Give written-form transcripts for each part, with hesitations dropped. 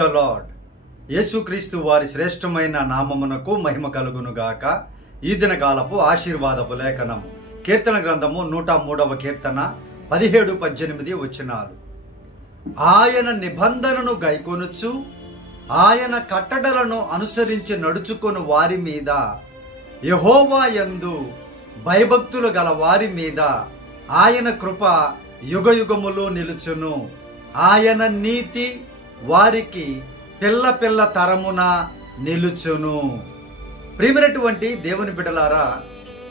The lord. యేసుక్రీస్తు వారి శ్రేష్టమైన నామమునకు మహిమ కలుగునుగాక. ఈ దినకాలపు ఆశీర్వాదపు లేఖనము కీర్తన గ్రంథము 103వ కీర్తన 17-18 వచనాలు. ఆయన నిబంధనను గైకొనుచు ఆయన కట్టడలను అనుసరించి నడుచుకొను వారి మీద, యెహోవా యందు భయభక్తులు గల వారి మీద ఆయన కృప యుగయుగములు నిలుచును. ఆయన నీతి వారికి పిల్ల పిల్ల తరమున నిలుచును. ప్రియమైనటువంటి దేవుని బిడ్డలారా,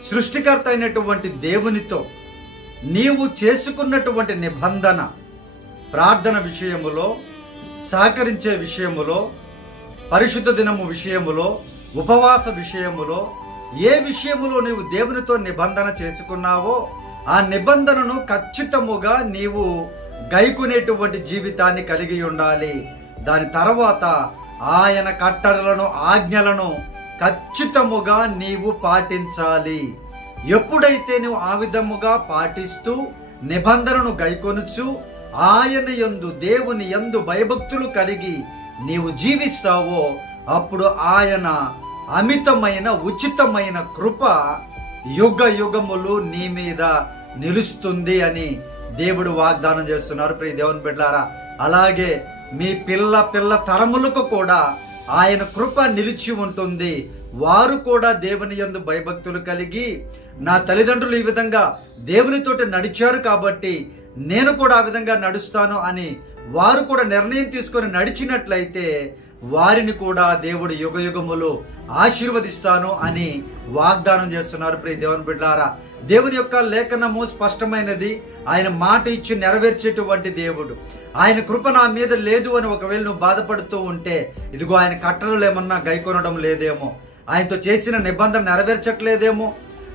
సృష్టికర్త అయినటువంటి దేవునితో నీవు చేసుకున్నటువంటి నిబంధన, ప్రార్థన విషయములో, సహకరించే విషయములో, పరిశుద్ధ దినము విషయములో, ఉపవాస విషయములో, ఏ విషయములో నీవు దేవునితో నిబంధన చేసుకున్నావో ఆ నిబంధనను ఖచ్చితముగా నీవు గైకొనేటువంటి జీవితాన్ని కలిగి ఉండాలి. దాని తర్వాత ఆయన కట్టడలను, ఆజ్ఞలను ఖచ్చితముగా నీవు పాటించాలి. ఎప్పుడైతే నువ్వు ఆ విధముగా పాటిస్తూ నిబంధనను గైకొనుచు ఆయన యందు, దేవుని యందు భయభక్తులు కలిగి నీవు జీవిస్తావో అప్పుడు ఆయన అమితమైన ఉచితమైన కృప యుగ యుగములు నీ మీద నిలుస్తుంది అని దేవుడు వాగ్దానం చేస్తున్నారు. ప్రియ దేవుని బిడ్డలారా, అలాగే మీ పిల్ల పిల్ల తరములకు కూడా ఆయన కృప నిలిచి ఉంటుంది. వారు కూడా దేవుని యందు భయభక్తులు కలిగి, నా తల్లిదండ్రులు ఈ విధంగా దేవునితోటి నడిచారు కాబట్టి నేను కూడా ఆ విధంగా నడుస్తాను అని వారు కూడా నిర్ణయం తీసుకొని నడిచినట్లయితే వారిని కూడా దేవుడు యుగ యుగములు ఆశీర్వదిస్తాను అని వాగ్దానం చేస్తున్నారు. ప్రియ దేవుని బిడ్డలారా, దేవుని యొక్క లేఖనము స్పష్టమైనది. ఆయన మాట ఇచ్చి నెరవేర్చేటువంటి దేవుడు. ఆయన కృప నా మీద లేదు అని ఒకవేళ నువ్వు బాధపడుతూ ఉంటే, ఇదిగో ఆయన కట్టడలు ఏమన్నా గైకొనడం లేదేమో, ఆయనతో చేసిన నిబంధన నెరవేర్చట్లేదేమో,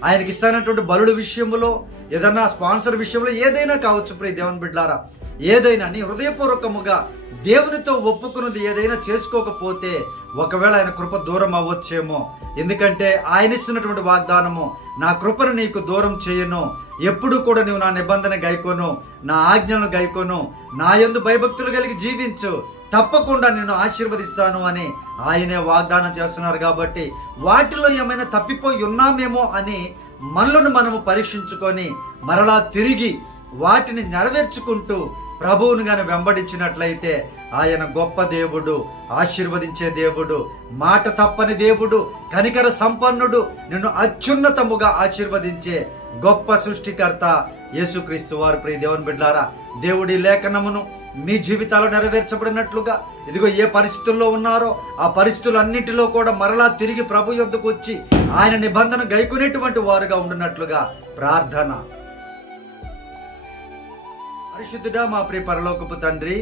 ఆయనకి ఇస్తానటువంటి బలుల విషయంలో, ఏదన్నా స్పాన్సర్ విషయంలో, ఏదైనా కావచ్చు. ప్రియ దేవుని బిడ్డలారా, ఏదైనా నీ హృదయపూర్వకముగా దేవునితో ఒప్పుకున్నది ఏదైనా చేసుకోకపోతే ఒకవేళ ఆయన కృప దూరం అవ్వచ్చేమో. ఎందుకంటే ఆయన ఇస్తున్నటువంటి వాగ్దానము, నా కృపను నీకు దూరం చేయను, ఎప్పుడు కూడా నువ్వు నా నిబంధన గైకొను, నా ఆజ్ఞలను గైకొను, నా యందు భయభక్తులు కలిగి జీవించు, తప్పకుండా నేను ఆశీర్వదిస్తాను అని ఆయనే వాగ్దానం చేస్తున్నారు. కాబట్టి వాటిలో ఏమైనా తప్పిపోయి ఉన్నామేమో అని మనలను మనము పరీక్షించుకొని మరలా తిరిగి వాటిని నెరవేర్చుకుంటూ ప్రభువును గాని వెంబడించినట్లయితే ఆయన గొప్ప దేవుడు, ఆశీర్వదించే దేవుడు, మాట తప్పని దేవుడు, కనికర సంపన్నుడు, నిన్ను అత్యున్నతముగా ఆశీర్వదించే గొప్ప సృష్టికర్త యేసుక్రీస్తు వారు. ప్రియ దేవుని బిడ్డలారా, దేవుడి లేఖనమును మీ జీవితాల్లో నెరవేర్చబడినట్లుగా, ఇదిగో ఏ పరిస్థితుల్లో ఉన్నారో ఆ పరిస్థితులన్నింటిలో కూడా మరలా తిరిగి ప్రభు యొద్దకు వచ్చి ఆయన నిబంధన గైకొనేటువంటి వారుగా ఉండునట్లుగా ప్రార్థన. పరిశుద్ధుడా, మా ప్రియ పరలోకపు తండ్రి,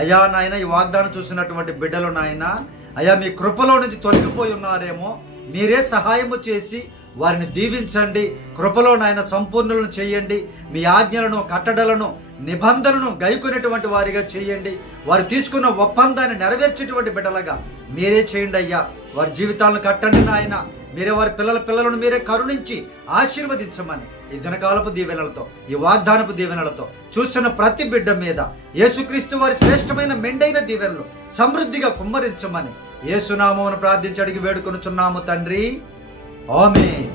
అయ్యా నాయన, ఈ వాగ్దానం చూసినటువంటి బిడ్డలు నాయన, అయ్యా మీ కృపలో నుంచి తొలగిపోయి ఉన్నారేమో, మీరే సహాయము చేసి వారిని దీవించండి. కృపలో నాయన సంపూర్ణులను చేయండి. మీ ఆజ్ఞలను, కట్టడలను, నిబంధనను గైకొనేటువంటి వారిగా చేయండి. వారు తీసుకున్న ఒప్పందాన్ని నెరవేర్చేటువంటి బిడ్డలుగా మీరే చేయండి అయ్యా. వారి జీవితాలను కట్టండి నాయన. మీరే వారి పిల్లలను మీరే కరుణించి ఆశీర్వదించమని ఈ దినకాలపు దీవెనలతో, ఈ వాగ్దానపు దీవెనలతో చూస్తున్న ప్రతి బిడ్డ మీద యేసుక్రీస్తు వారి శ్రేష్టమైన మెండైన దీవెనలు సమృద్ధిగా కుమ్మరించమని యేసునామమున ప్రార్థించి అడిగి వేడుకొనుచున్నాము తండ్రి. ఆమేన్.